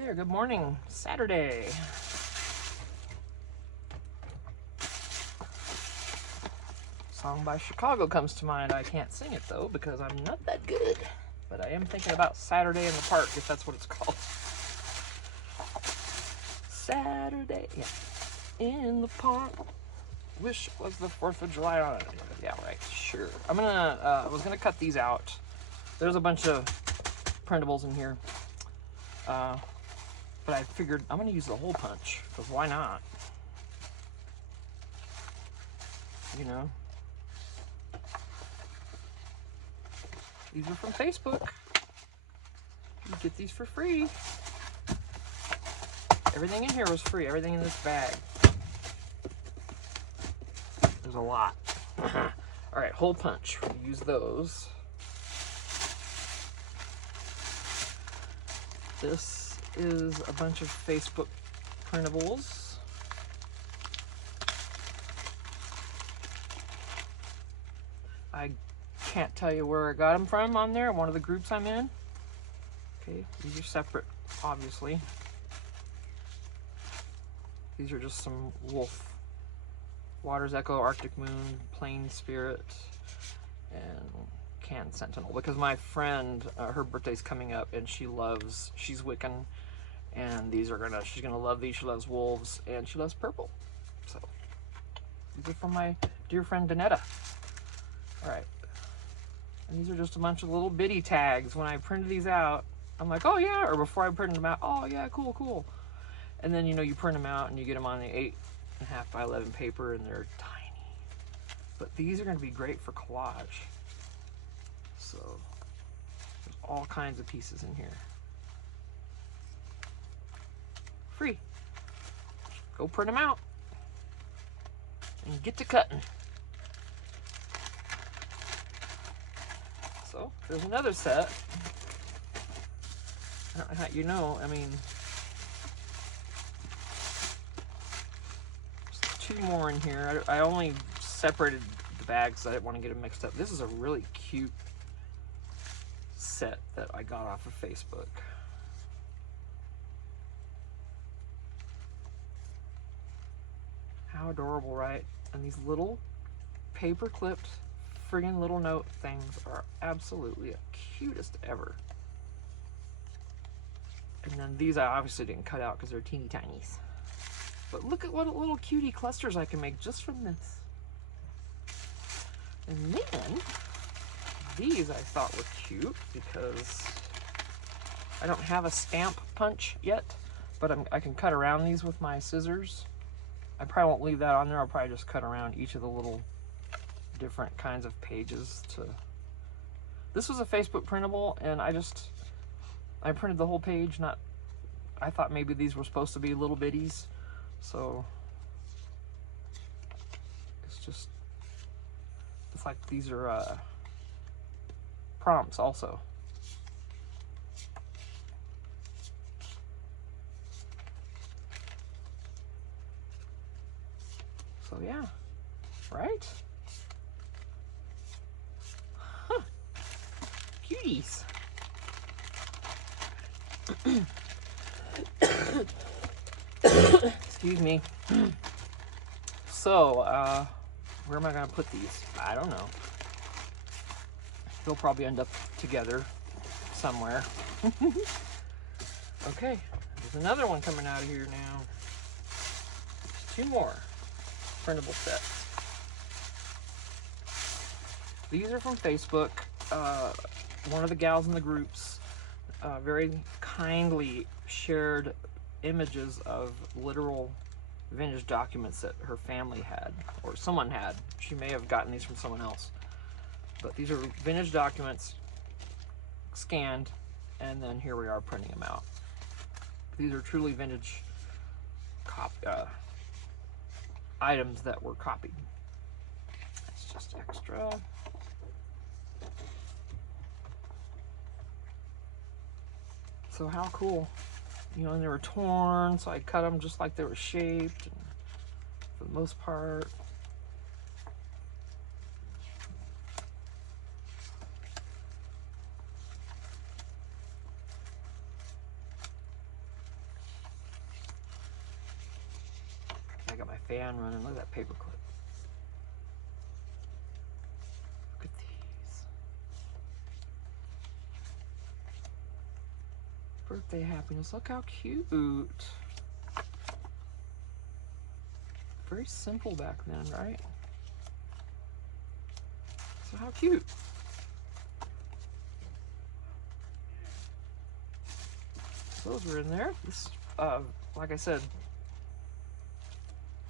Hey there, good morning. Saturday. Song by Chicago comes to mind. I can't sing it though because I'm not that good. But I am thinking about Saturday in the Park, if that's what it's called. Saturday, yeah. In the park. Wish it was the 4th of July on it. Yeah, right, sure. I was gonna cut these out. There's a bunch of printables in here. But I figured I'm gonna use the hole punch, because why not? You know? These are from Facebook. You get these for free. Everything in here was free, everything in this bag. There's a lot. Alright, hole punch. We'll use those. This is a bunch of Facebook printables. I can't tell you where I got them from on there, one of the groups I'm in. Okay, these are separate, obviously. These are just some wolf. Water's Echo, Arctic Moon, Plain Spirit, and Can Sentinel. Because my friend, her birthday's coming up, and she's Wiccan, and she's gonna love these. She loves wolves, and she loves purple. So, these are from my dear friend Donetta. Alright. And these are just a bunch of little bitty tags. When I printed these out, I'm like, oh yeah, or before I printed them out, oh yeah, cool, cool. And then, you know, you print them out and you get them on the 8.5 by 11 paper, and they're tiny. But these are going to be great for collage. So, there's all kinds of pieces in here. Free. Go print them out and get to cutting. So, there's another set. I don't know how you know, I mean, two more in here. I only separated the bags. I didn't want to get them mixed up. This is a really cute set that I got off of Facebook. How adorable, right? And these little paper clipped friggin' little note things are absolutely the cutest ever. And then these I obviously didn't cut out because they're teeny tinies. But look at what little cutie clusters I can make just from this. And then, these I thought were cute because I don't have a stamp punch yet, but I can cut around these with my scissors. I probably won't leave that on there. I'll probably just cut around each of the little different kinds of pages to... This was a Facebook printable, and I printed the whole page. I thought maybe these were supposed to be little bitties. So it's like these are prompts also. So yeah, right? Huh. Cuties. Excuse me. So, where am I going to put these? I don't know. They'll probably end up together somewhere. Okay, there's another one coming out of here now. There's 2 more printable sets. These are from Facebook. One of the gals in the groups very kindly shared images of literal vintage documents that her family had, or someone had. She may have gotten these from someone else. But these are vintage documents scanned, and then here we are printing them out. These are truly vintage items that were copied. It's just extra. So how cool. You know, and they were torn, so I cut them just like they were shaped, and for the most part. fan running. Look at that paper clip. Look at these. Birthday happiness. Look how cute. Very simple back then, right? So how cute. Those were in there. This, like I said,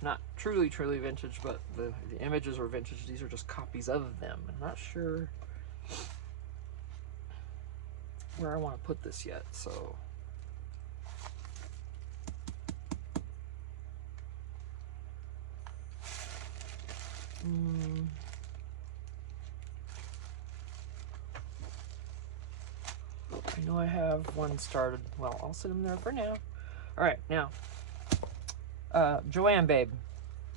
not truly vintage, but the images were vintage. These are just copies of them. I'm not sure where I want to put this yet, so. I know I have one started. Well, I'll sit them there for now. All right, now, Joanne, babe,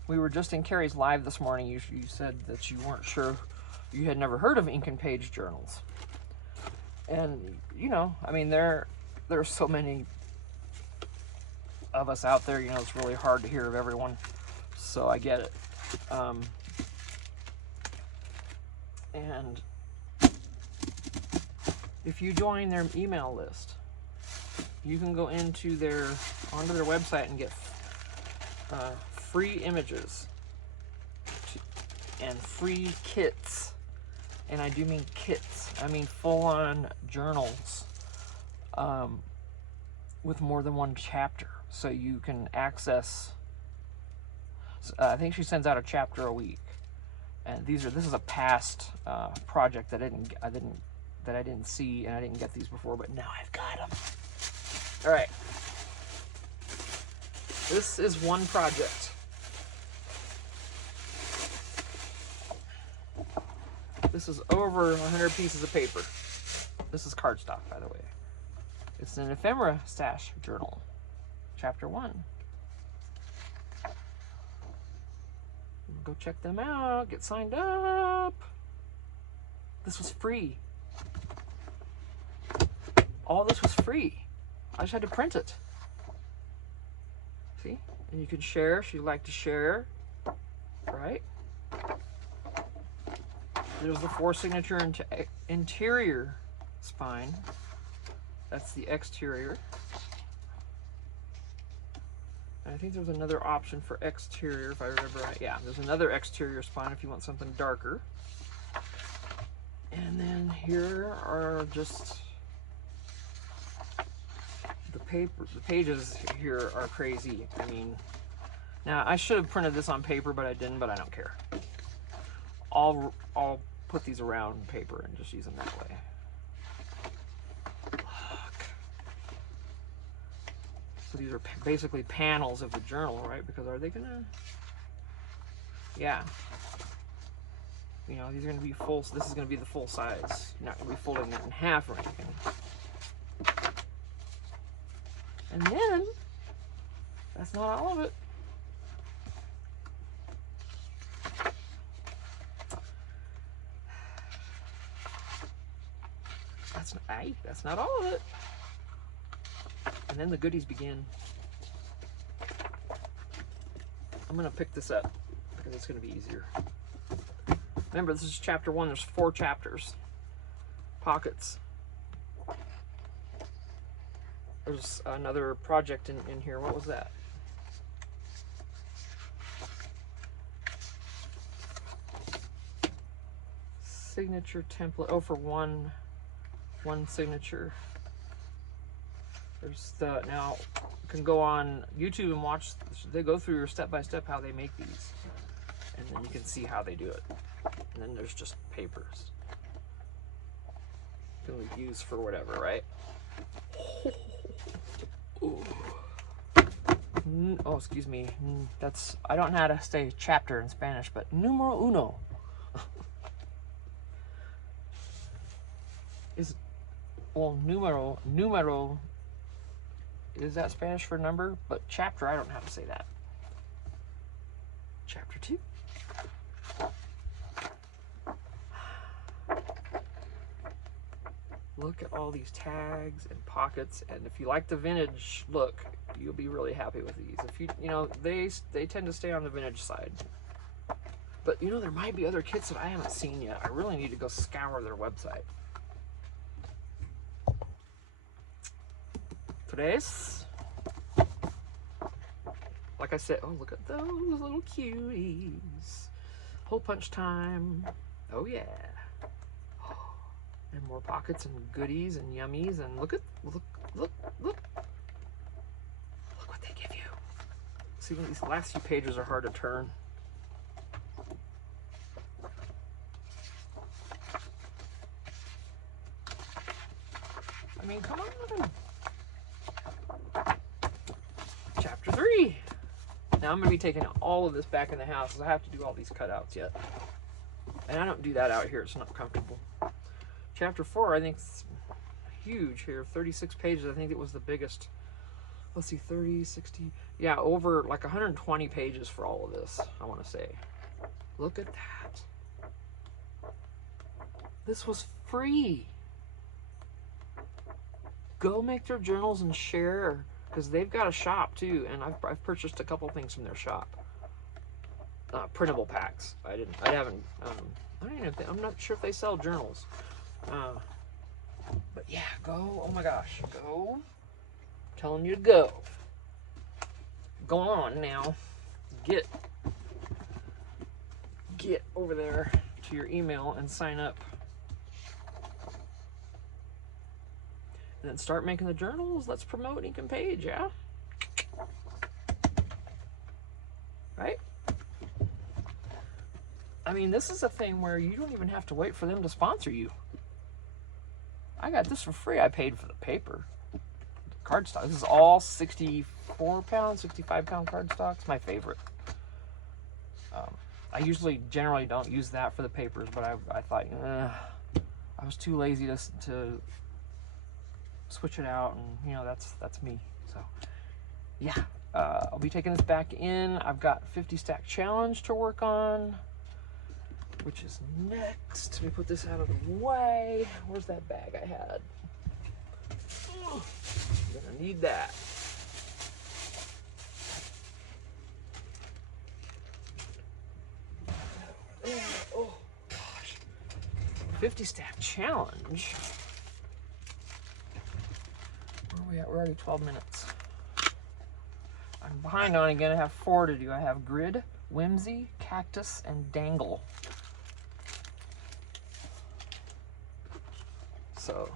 we were just in Carrie's live this morning. You said that you weren't sure, you had never heard of ink and page journals. And, you know, I mean, there are so many of us out there, you know, it's really hard to hear of everyone. So I get it. And if you join their email list, you can go onto their website and get free images and free kits. And I do mean kits. I mean full-on journals with more than one chapter, so you can access. I think she sends out a chapter a week, and this is a past project that I didn't see, and I didn't get these before, but now I've got them. All right, this is one project. This is over 100 pieces of paper. This is cardstock, by the way. It's an ephemera stash journal, chapter 1. Go check them out, get signed up. This was free. All this was free. I just had to print it. See? And you can share if you like to share, right? There's the 4 signature interior spine. That's the exterior. And I think there's another option for exterior, if I remember right. Yeah, there's another exterior spine if you want something darker. And then here are just the paper. The pages here are crazy. I mean, now I should have printed this on paper, but I didn't. But I don't care. I'll put these around paper and just use them that way. So these are basically panels of the journal, right? Because are they gonna? Yeah. You know, these are gonna be full. This is gonna be the full size. You're not gonna be folding that in half or anything. And then, that's not all of it. That's not all of it. And then the goodies begin. I'm gonna pick this up because it's gonna be easier. Remember, this is chapter 1. There's 4 chapters. Pockets. There's another project in here. What was that? Signature template. Oh, for one signature. There's now you can go on YouTube and watch. They go through your step by step how they make these, and then you can see how they do it. And then there's just papers. You can use for whatever, right? Oh, excuse me. That's, I don't know how to say chapter in Spanish, but numero uno is, well, numero is that Spanish for number, but chapter, I don't know how to say that. Chapter 2. Look at all these tags and pockets, and if you like the vintage look, you'll be really happy with these. If you know, they tend to stay on the vintage side. But you know, there might be other kits that I haven't seen yet. I really need to go scour their website. Today's, like I said, oh, look at those little cuties. Hole punch time. Oh yeah. And more pockets and goodies and yummies, and look what they give you. See, these last few pages are hard to turn. I mean, come on. Chapter 3. Now I'm going to be taking all of this back in the house because I have to do all these cutouts yet. And I don't do that out here. It's not comfortable. Chapter 4, I think it's huge here. 36 pages. I think it was the biggest. Let's see, 30, 60. Yeah, over like 120 pages for all of this, I want to say. Look at that. This was free. Go make their journals and share, because they've got a shop too, and I've purchased a couple things from their shop. Printable packs. I haven't. I don't even think, I'm not sure if they sell journals. But yeah, go. Oh my gosh, go. I'm telling you to go. Go on now. Get over there to your email and sign up. And then start making the journals. Let's promote Ink and Page, yeah? Right? I mean, this is a thing where you don't even have to wait for them to sponsor you. I got this for free. I paid for the paper. Cardstock. This is all 64-pound, 65-pound cardstocks. My favorite. I generally don't use that for the papers, but I thought, I was too lazy to switch it out, and you know, that's me. So yeah, I'll be taking this back in. I've got 50 stack challenge to work on, which is next. Let me put this out of the way. Where's that bag I had? I'm gonna need that. Oh gosh, 50 stack challenge. Where are we at? We're already 12 minutes. I'm behind on again. I have 4 to do. I have Grid, Whimsy, Cactus, and Dangle. So,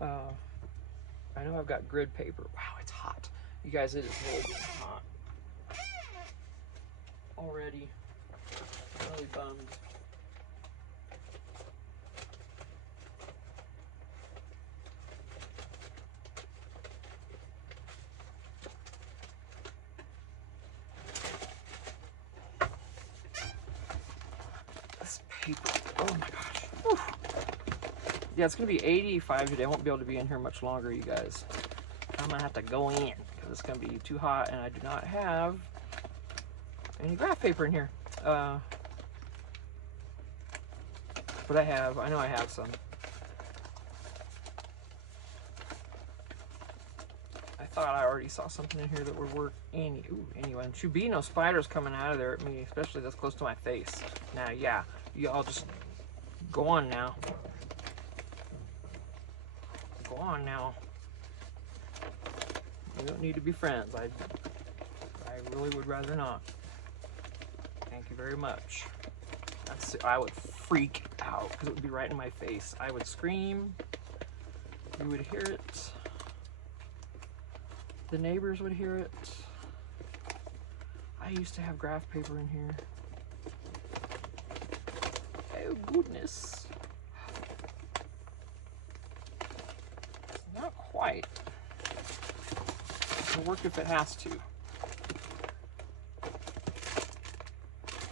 I know I've got grid paper. Wow, it's hot. You guys, it is really getting hot. Already. I'm really bummed. Oh my gosh. Whew. Yeah, it's going to be 85 today. I won't be able to be in here much longer, you guys. I'm going to have to go in because it's going to be too hot, and I do not have any graph paper in here. But I know I have some. I thought I already saw something in here that would work. Anyway, and should be no spiders coming out of there at me, especially this close to my face. Now, yeah, you all just go on now. Go on now. We don't need to be friends. I really would rather not. Thank you very much. I would freak out because it would be right in my face. I would scream. You would hear it. The neighbors would hear it. I used to have graph paper in here. Oh goodness. Not quite. It'll work if it has to.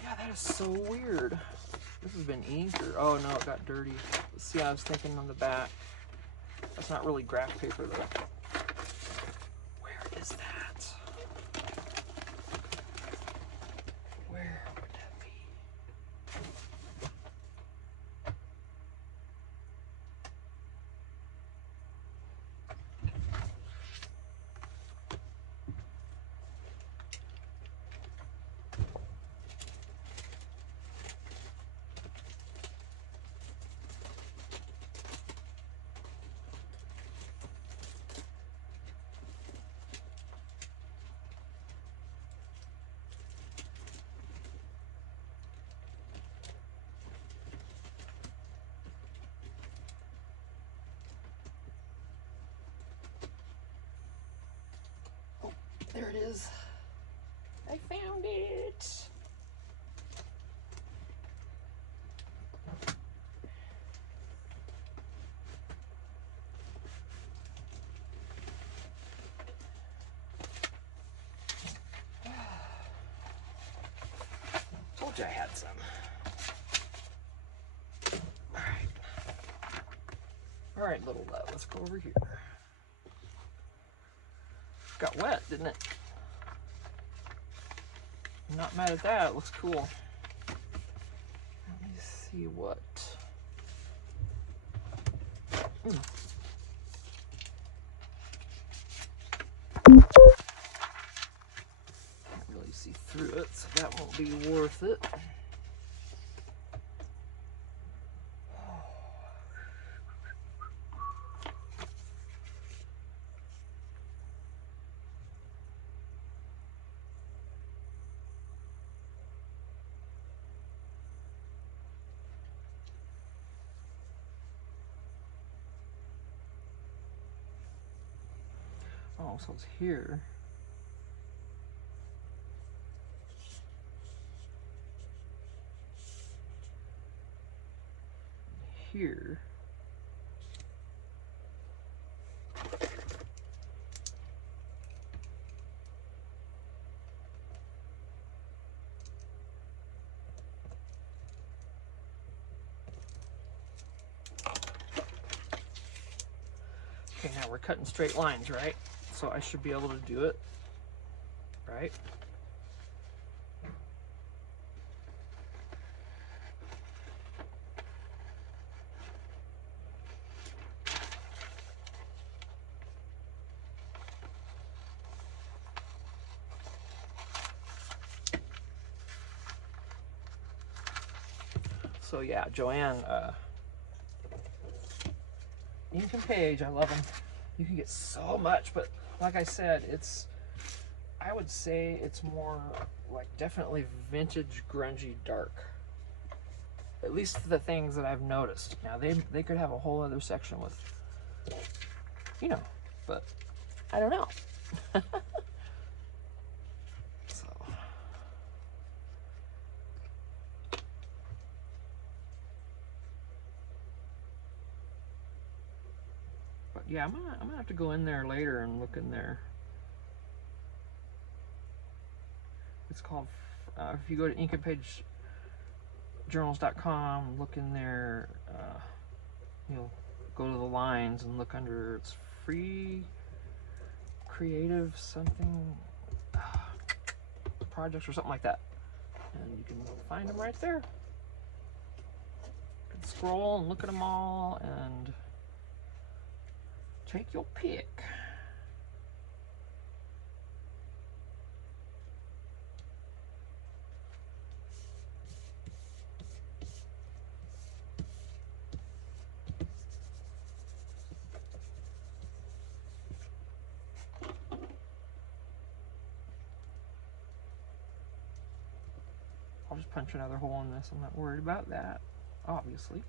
Yeah, that is so weird. This has been inked, or oh no, it got dirty. Let's see, I was thinking on the back. That's not really graph paper though. Where is that? Where would that be? is. I found it. Told you I had some. All right, little love, let's go over here. Got wet, didn't it? I'm not mad at that, it looks cool. Let me see what. Can't really see through it, so that won't be worth it. Oh, so it's here. Here. Okay, now we're cutting straight lines, right? So I should be able to do it, right? So yeah, Joanne, Ink and Page, I love them. You can get so much, but like I said, I would say it's more like definitely vintage, grungy, dark. At least the things that I've noticed. Now they could have a whole other section with, you know, but I don't know. So. But yeah, I'm gonna have to go in there later and look in there. It's called, if you go to inkandpagejournals.com, look in there, you'll go to the lines and look under, it's free creative something projects or something like that, and you can find them right there. You can scroll and look at them all and take your pick. I'll just punch another hole in this. I'm not worried about that, obviously.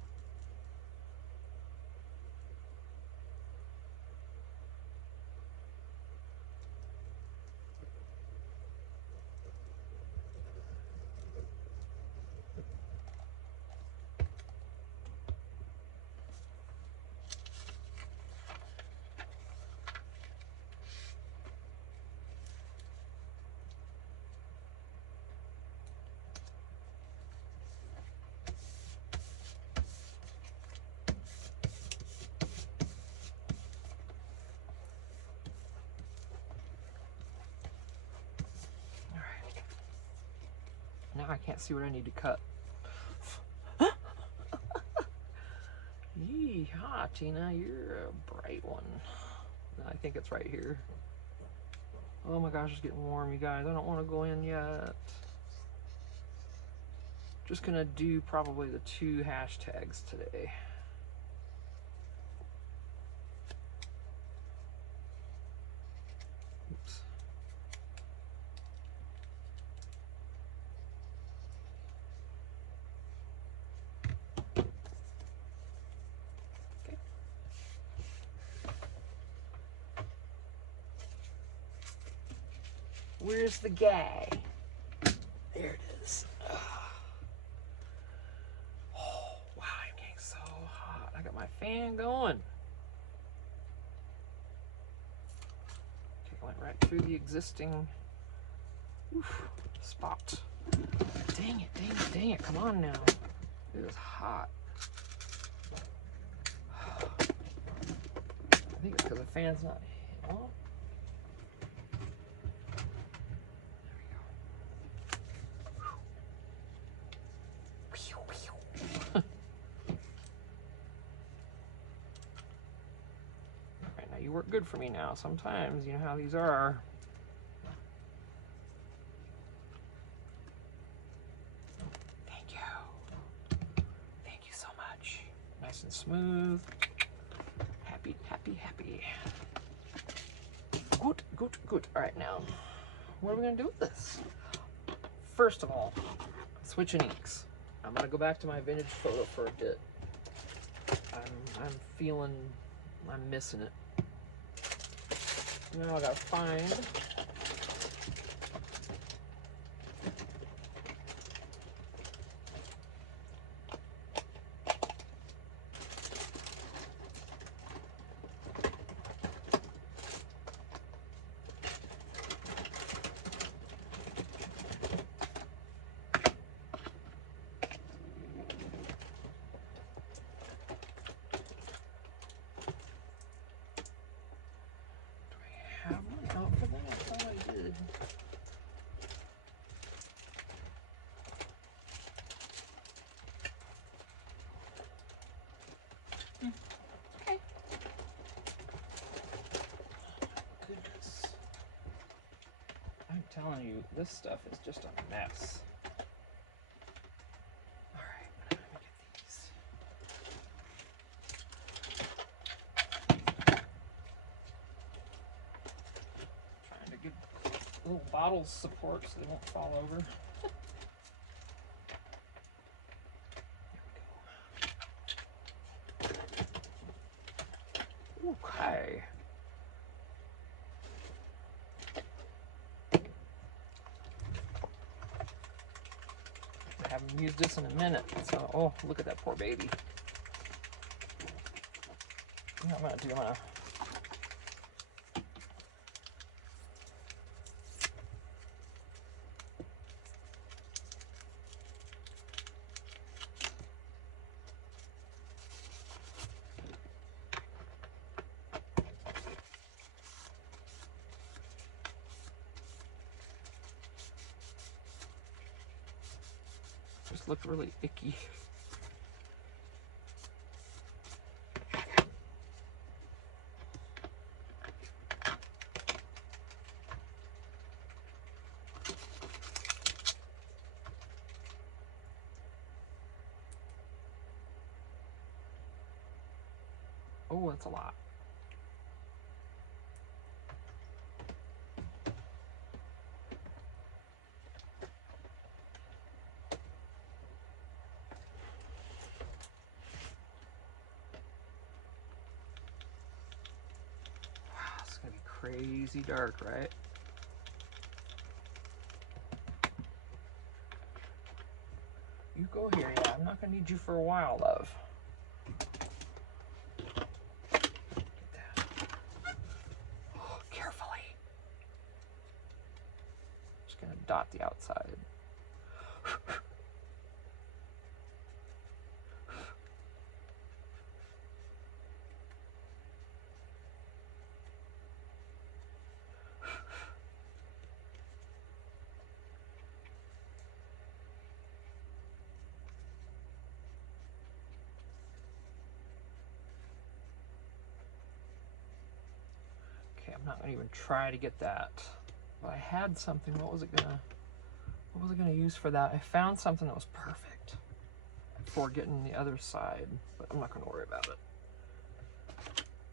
Now I can't see what I need to cut. Yeehaw, Tina, you're a bright one. I think it's right here. Oh my gosh, it's getting warm, you guys. I don't want to go in yet. Just gonna do probably the 2 hashtags today. Oops. Where's the guy? There it is. Oh, wow, I'm getting so hot. I got my fan going. Okay, going right through the existing spot. Dang it, dang it, dang it. Come on now. It is hot. I think it's because the fan's not on. Alright, now you work good for me now. Sometimes, you know how these are. Thank you. Thank you so much. Nice and smooth. Happy, happy, happy. Good, good, good. Alright, now, what are we going to do with this? First of all, switching inks. I'm going to go back to my vintage photo for a bit. I'm feeling, I'm missing it. Now I gotta find telling you, this stuff is just a mess. Alright, let me get these. Trying to get little bottles support so they won't fall over. There we go. Okay. I haven't used this in a minute, so oh, look at that poor baby. You know what I'm gonna do? I'm gonna just look really icky. Oh, that's a lot. Wow, it's gonna be crazy dark, right? You go here, yeah. I'm not gonna need you for a while, love. Dot the outside. Okay, I'm not gonna even try to get that. But I had something. What was it gonna use for that? I found something that was perfect for getting the other side, but I'm not gonna worry about it.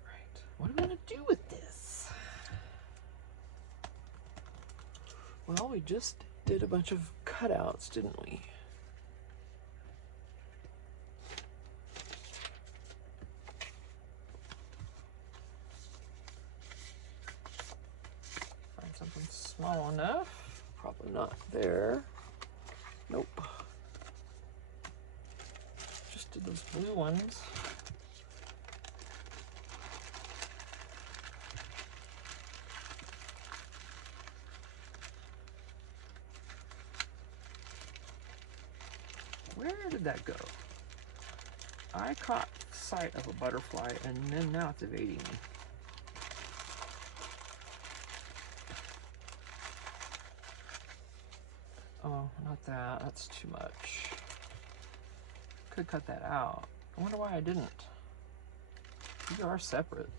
Right. What am I gonna do with this? Well, we just did a bunch of cutouts, didn't we? Find something small. small enough. Probably not there. Nope. Just did those blue ones. Where did that go? I caught sight of a butterfly and then now it's evading me. Oh, not that. That's too much. Could cut that out. I wonder why I didn't. These are separate.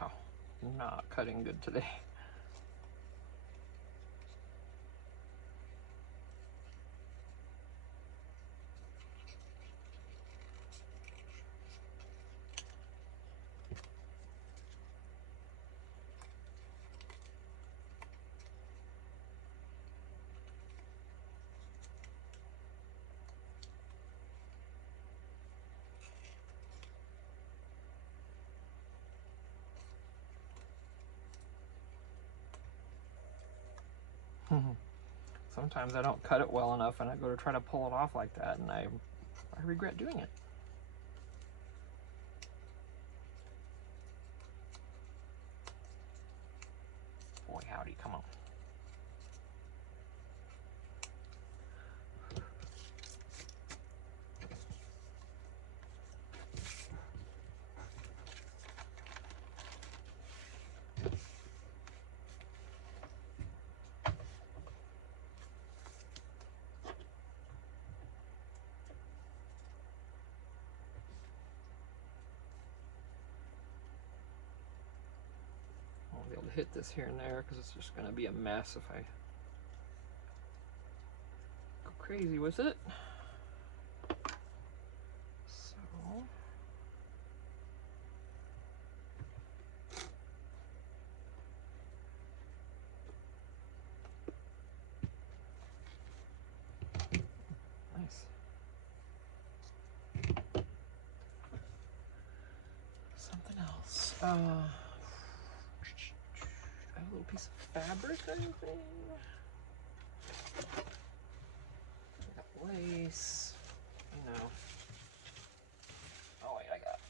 Wow, not cutting good today. Sometimes I don't cut it well enough and I go to try to pull it off like that and I regret doing it. Boy howdy, come on. Be able to hit this here and there because it's just going to be a mess if I go crazy with it. So nice. Something else. A little piece of fabric, I think. I got lace, you know. Oh wait, I got.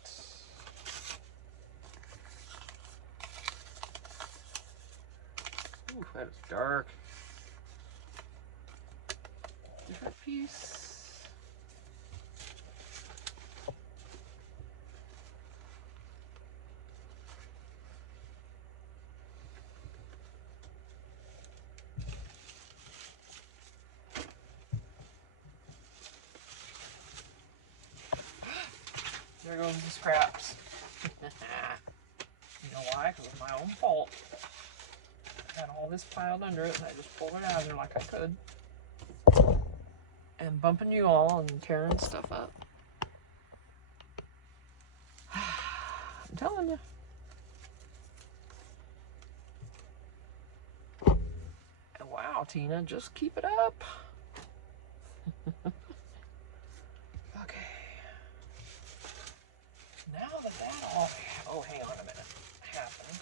Ooh, that is dark. Different piece. There goes the scraps. You know why? Because it's my own fault. I had all this piled under it and I just pulled it out of there like I could. And bumping you all and tearing stuff up. I'm telling you. And wow, Tina, just keep it up. Okay. Now that all, oh, hang on a minute, happened.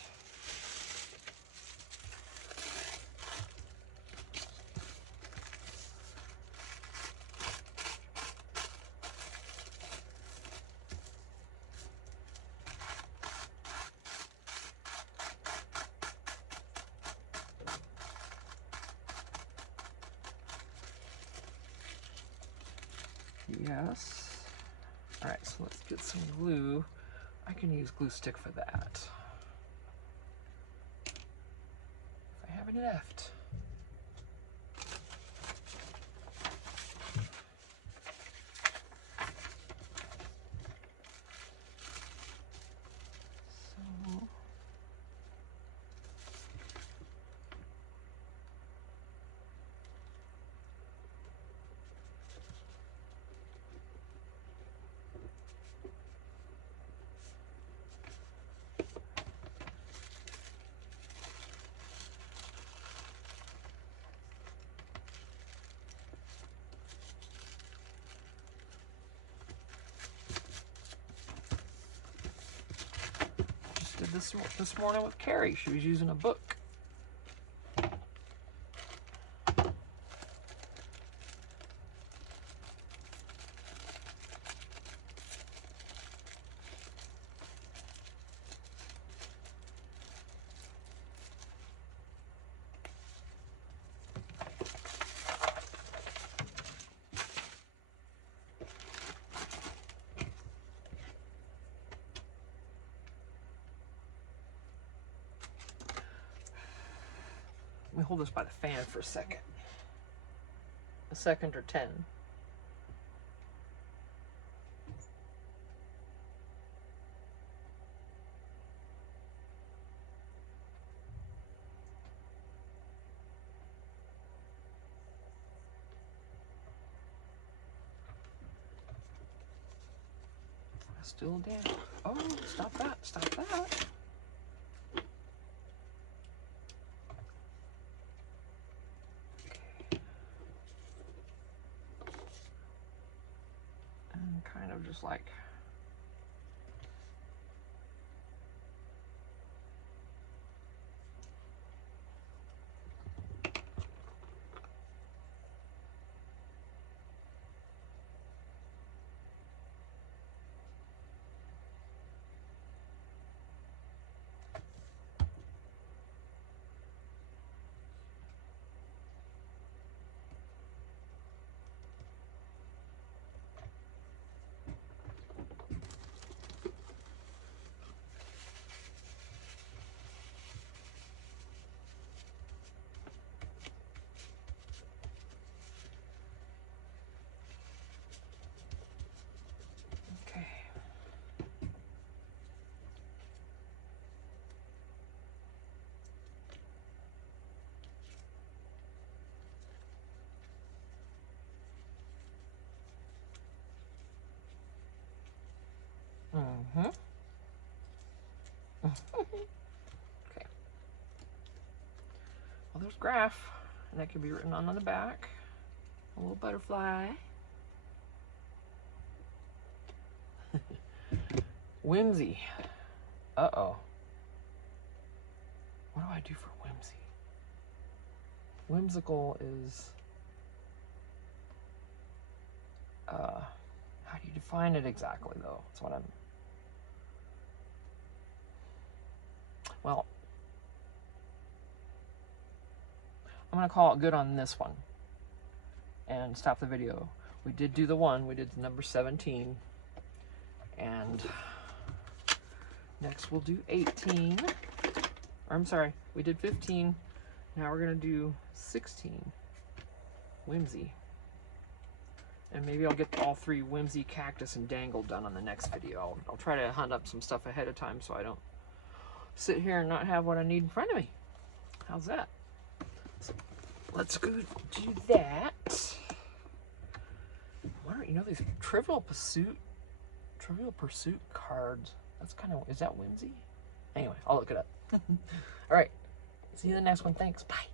Yes. All right, so let's get some glue. I can use glue stick for that. If I have any left. this morning with Carrie. She was using a book. Let me hold this by the fan for a second. A second or 10. Still damp. Oh, stop that, stop that. And kind of just like okay. Well, there's graph, and that could be written on the back. A little butterfly. Whimsy. Uh-oh. What do I do for whimsy? Whimsical is, how do you define it exactly, though? That's what well, I'm gonna call it good on this one and stop the video. We did do the one, we did the number 17, and next we'll do 18. Or I'm sorry, we did 15. Now we're gonna do 16. Whimsy. And maybe I'll get all 3 whimsy, cactus, and dangle done on the next video. I'll try to hunt up some stuff ahead of time so I don't sit here and not have what I need in front of me. How's that? So let's go do that. What are, you know, these Trivial Pursuit cards. That's kind of, is that whimsy? Anyway, I'll look it up. All right, see you in the next one. Thanks. Bye.